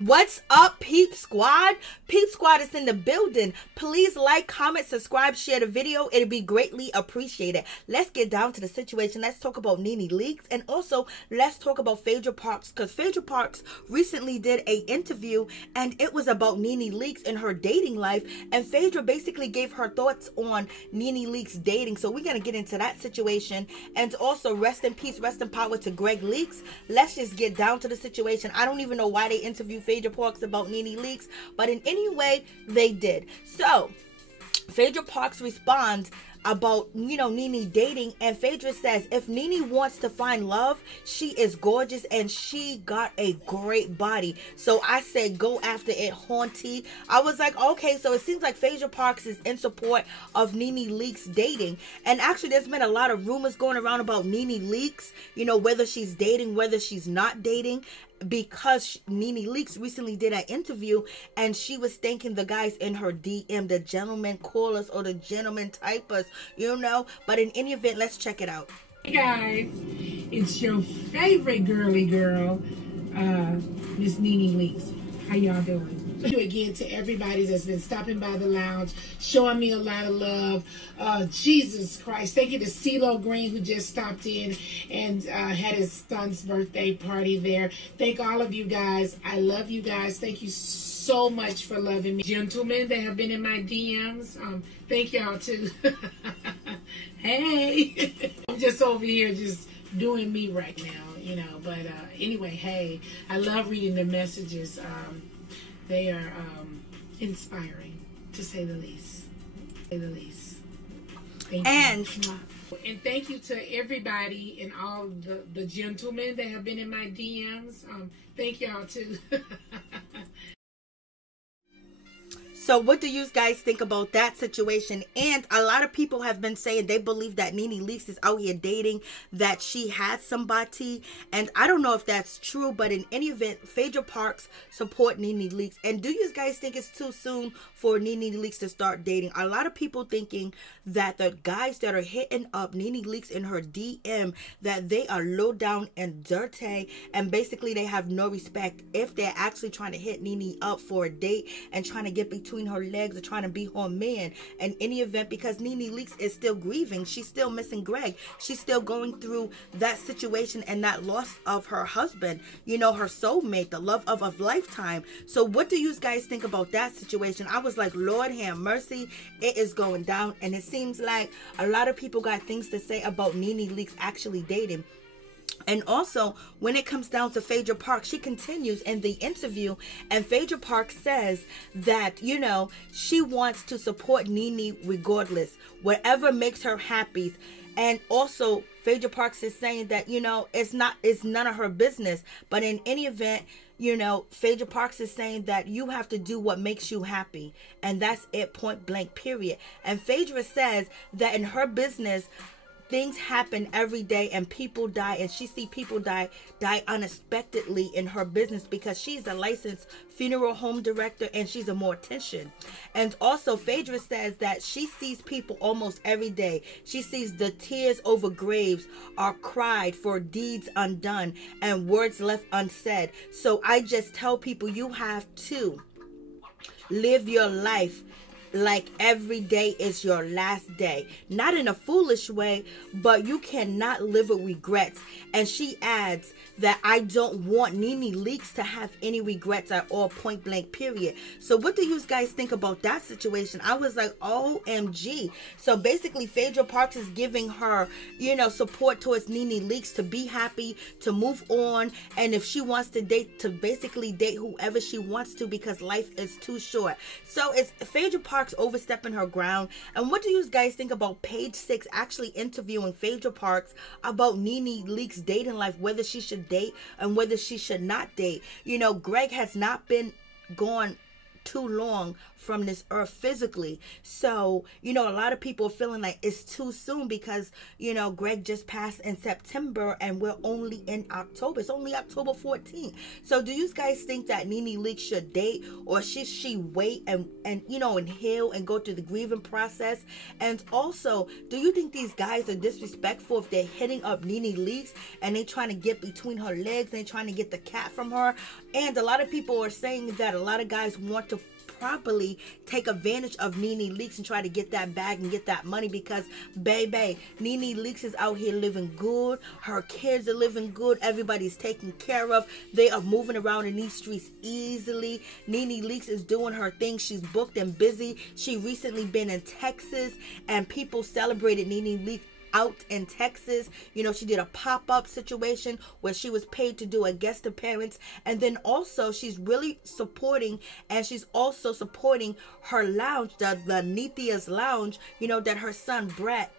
What's up, Peep Squad? Peep Squad is in the building. Please like, comment, subscribe, share the video. It'll be greatly appreciated. Let's get down to the situation. Let's talk about Nene Leakes, and also let's talk about Phaedra Parks, because Phaedra Parks recently did an interview and it was about Nene Leakes and her dating life, and Phaedra basically gave her thoughts on Nene Leakes dating. So we're going to get into that situation, and also rest in peace, rest in power to Greg Leakes. Let's just get down to the situation. I don't even know why they interviewed Phaedra Parks about Nene Leakes, but in any way they did. So Phaedra Parks responds about, Nene dating, and Phaedra says if Nene wants to find love, she is gorgeous and she got a great body. So I said go after it, Haunty. I was like, okay, so it seems like Phaedra Parks is in support of Nene Leakes dating. And actually there's been a lot of rumors going around about Nene Leakes, whether she's dating, whether she's not dating, because Nene Leakes recently did an interview and she was thanking the guys in her DM, the gentleman callers or the gentleman typers, but in any event, let's check it out. Hey guys, it's your favorite girly girl, Miss Nene Leakes. How y'all doing? Thank you again to everybody that's been stopping by the lounge, showing me a lot of love. Jesus Christ. Thank you to CeeLo Green, who just stopped in and had his son's birthday party there. Thank all of you guys. I love you guys. Thank you so much for loving me. Gentlemen that have been in my DMs, thank y'all too. Hey, I'm just over here just doing me right now, but anyway, hey, I love reading the messages. They are inspiring, to say the least. Thank you. And thank you to everybody and all the gentlemen that have been in my DMs. Thank y'all too. So what do you guys think about that situation? And a lot of people have been saying they believe that Nene Leakes is out here dating, that she had somebody. And I don't know if that's true, but in any event, Phaedra Parks support Nene Leakes. And do you guys think it's too soon for Nene Leakes to start dating? A lot of people thinking that the guys that are hitting up Nene Leakes in her DM, that they are low down and dirty, and basically they have no respect if they're actually trying to hit Nene up for a date and trying to get between her legs or trying to be her man. In any event, because Nene Leakes is still grieving, she's still missing Greg, she's still going through that situation and that loss of her husband, her soulmate, the love of a lifetime. So what do you guys think about that situation? I was like, Lord have mercy, it is going down, and it seems like a lot of people got things to say about Nene Leakes actually dating. And also, when it comes down to Phaedra Parks, she continues in the interview, and Phaedra Parks says that, she wants to support Nene regardless, whatever makes her happy. And also, Phaedra Parks is saying that, it's none of her business. But in any event, Phaedra Parks is saying that you have to do what makes you happy. And that's it, point blank, period. And Phaedra says that in her business, things happen every day and people die, and she see people die unexpectedly in her business because she's a licensed funeral home director and she's a mortician. And also Phaedra says that she sees people almost every day. She sees the tears over graves are cried for deeds undone and words left unsaid. So I just tell people, you have to live your life like every day is your last day. Not in a foolish way, but you cannot live with regrets. And she adds that I don't want Nene Leakes to have any regrets at all, point blank, period. So what do you guys think about that situation? I was like, OMG. So basically Phaedra Parks is giving her, support towards Nene Leakes to be happy, to move on, and if she wants to date, to basically date whoever she wants to, because life is too short. So it's Phaedra Parks overstepping her ground. And what do you guys think about Page 6 actually interviewing Phaedra Parks about Nene Leakes' dating life, whether she should date and whether she should not date? Greg has not been gone too long from this earth physically. So, you know, a lot of people are feeling like it's too soon because, you know, Greg just passed in September and we're only in October. It's only October 14th. So do you guys think that Nene Leakes should date, or should she wait and you know, and heal and go through the grieving process? And also, do you think these guys are disrespectful if they're hitting up Nene Leakes and they trying to get between her legs and they trying to get the cat from her? And a lot of people are saying that a lot of guys want to properly take advantage of Nene Leakes and try to get that bag and get that money, because baby, Nene Leakes is out here living good. Her kids are living good. Everybody's taken care of. They are moving around in these streets easily. Nene Leakes is doing her thing. She's booked and busy. She recently been in Texas and people celebrated Nene Leakes out in Texas. You know, she did a pop-up situation where she was paid to do a guest appearance. And then also she's really supporting, and she's also supporting her lounge, the Nithia's Lounge, you know, that her son Brent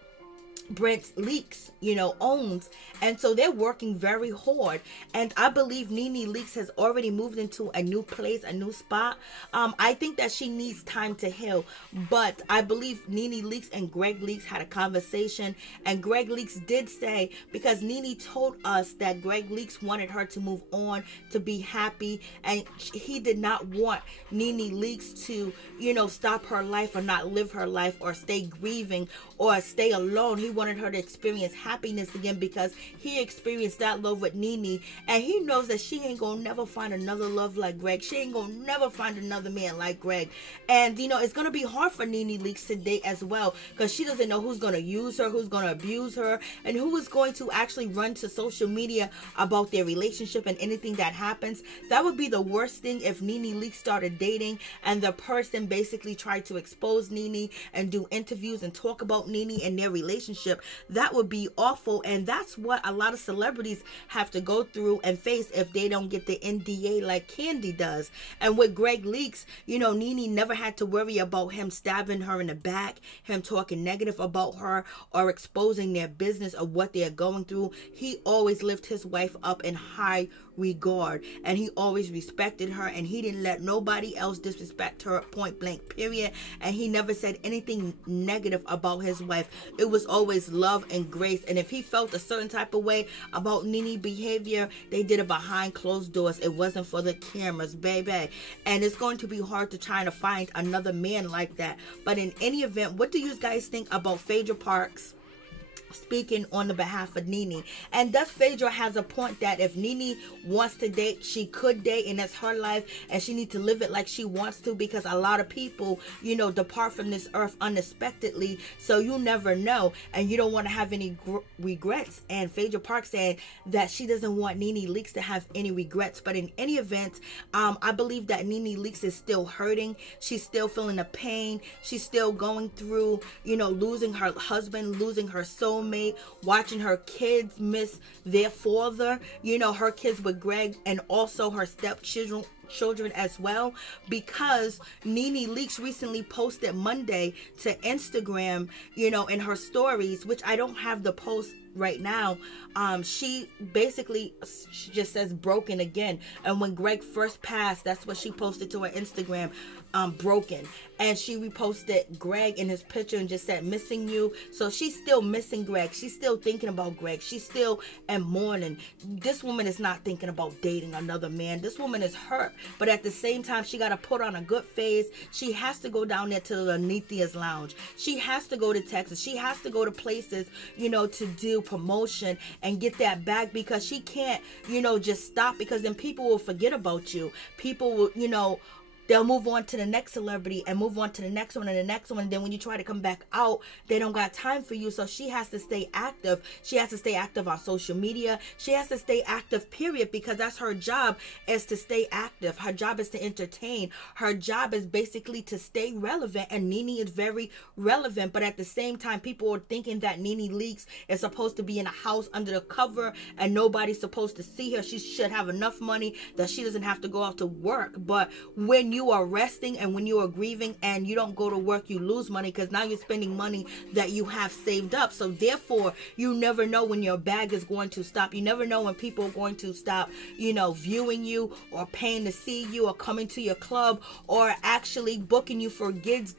Leakes, you know, owns. And so they're working very hard. And I believe Nene Leakes has already moved into a new place, a new spot. I think that she needs time to heal. But I believe Nene Leakes and Greg Leakes had a conversation. And Greg Leakes did say, because Nene told us that Greg Leakes wanted her to move on, to be happy. And he did not want Nene Leakes to, you know, stop her life or not live her life or stay grieving or stay alone. He wanted her to experience happiness again, because he experienced that love with Nene, and he knows that she ain't gonna never find another love like Greg. She ain't gonna never find another man like Greg. And you know, it's gonna be hard for Nene Leakes to date as well, because she doesn't know who's gonna use her, who's gonna abuse her, and who is going to actually run to social media about their relationship and anything that happens. That would be the worst thing, if Nene Leakes started dating and the person basically tried to expose Nene and do interviews and talk about Nene and their relationship. That would be awful, and that's what a lot of celebrities have to go through and face if they don't get the NDA like Candy does. And with Greg Leakes, you know, Nene never had to worry about him stabbing her in the back, him talking negative about her, or exposing their business of what they're going through. He always lifted his wife up in high regard, and he always respected her, and he didn't let nobody else disrespect her, point blank period. And he never said anything negative about his wife. It was always love and grace. And if he felt a certain type of way about Nene behavior, they did it behind closed doors. It wasn't for the cameras, baby. And it's going to be hard to try to find another man like that. But in any event, what do you guys think about Phaedra Parks speaking on the behalf of Nene? And thus Phaedra has a point that if Nene wants to date, she could date, and that's her life, and she needs to live it like she wants to, because a lot of people, you know, depart from this earth unexpectedly, so you never know, and you don't want to have any regrets. And Phaedra Parks said that she doesn't want Nene Leakes to have any regrets. But in any event, I believe that Nene Leakes is still hurting. She's still feeling the pain. She's still going through, you know, losing her husband, losing her soulmate, watching her kids miss their father, you know, her kids with Greg, and also her stepchildren as well, because Nene Leakes recently posted Monday to Instagram, you know, in her stories, which I don't have the post right now. She just says broken again. And when Greg first passed, that's what she posted to her Instagram, broken. And she reposted Greg in his picture and just said missing you. So she's still missing Greg. She's still thinking about Greg. She's still in mourning. This woman is not thinking about dating another man. This woman is hurt, but at the same time, she got to put on a good face. She has to go down there to the Nithia's Lounge. She has to go to Texas. She has to go to places, you know, to do promotion and get that back, because she can't, you know, just stop, because then people will forget about you. People will, you know, they'll move on to the next celebrity and move on to the next one and the next one. And then when you try to come back out, they don't got time for you. So she has to stay active. She has to stay active on social media. She has to stay active, period, because that's her job, is to stay active. Her job is to entertain. Her job is basically to stay relevant. And Nene is very relevant. But at the same time, people are thinking that Nene Leakes is supposed to be in a house under the cover and nobody's supposed to see her. She should have enough money that she doesn't have to go out to work. But when you you are resting and when you are grieving and you don't go to work, you lose money, because now you're spending money that you have saved up. So therefore, you never know when your bag is going to stop. You never know when people are going to stop, you know, viewing you or paying to see you or coming to your club or actually booking you for gigs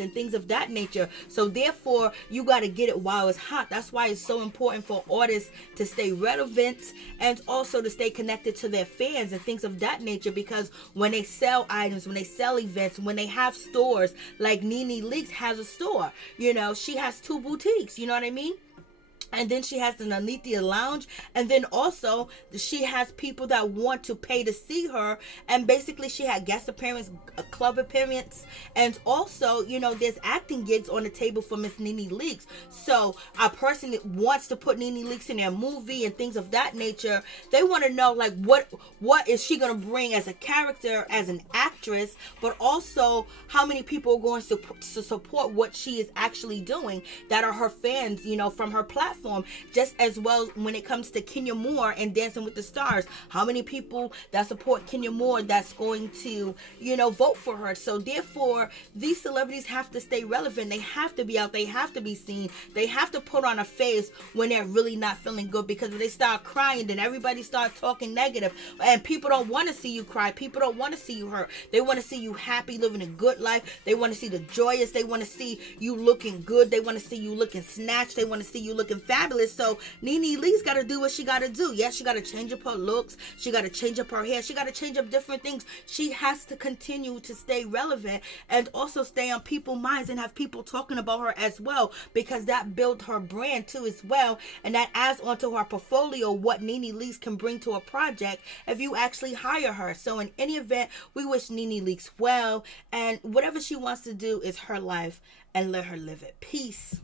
and things of that nature. So therefore, you got to get it while it's hot. That's why it's so important for artists to stay relevant and also to stay connected to their fans and things of that nature, because when they sell items, when they sell events, when they have stores, like Nene Leakes has a store, you know, she has 2 boutiques, you know what I mean? And then she has the Alethea Lounge. And then also she has people that want to pay to see her. And basically she had guest appearance, a club appearance. And also, you know, there's acting gigs on the table for Miss Nene Leakes. So a person that wants to put Nene Leakes in their movie and things of that nature, they want to know, like, what is she going to bring as a character, as an actress, but also how many people are going to support what she is actually doing that are her fans, you know, from her platform. Just as well when it comes to Kenya Moore and Dancing with the Stars, how many people that support Kenya Moore that's going to, you know, vote for her. So therefore, these celebrities have to stay relevant. They have to be out. They have to be seen. They have to put on a face when they're really not feeling good, because when they start crying, then everybody starts talking negative, and people don't want to see you cry. People don't want to see you hurt. They want to see you happy, living a good life. They want to see the joyous. They want to see you looking good. They want to see you looking snatched. They want to see you looking fabulous. So Nene Leakes got to do what she got to do. Yes, she got to change up her looks. She got to change up her hair. She got to change up different things. She has to continue to stay relevant and also stay on people's minds and have people talking about her as well, because that built her brand too as well, and that adds onto her portfolio what Nene Leakes can bring to a project if you actually hire her. So in any event, we wish Nene Leakes well, and whatever she wants to do is her life, and let her live it. Peace.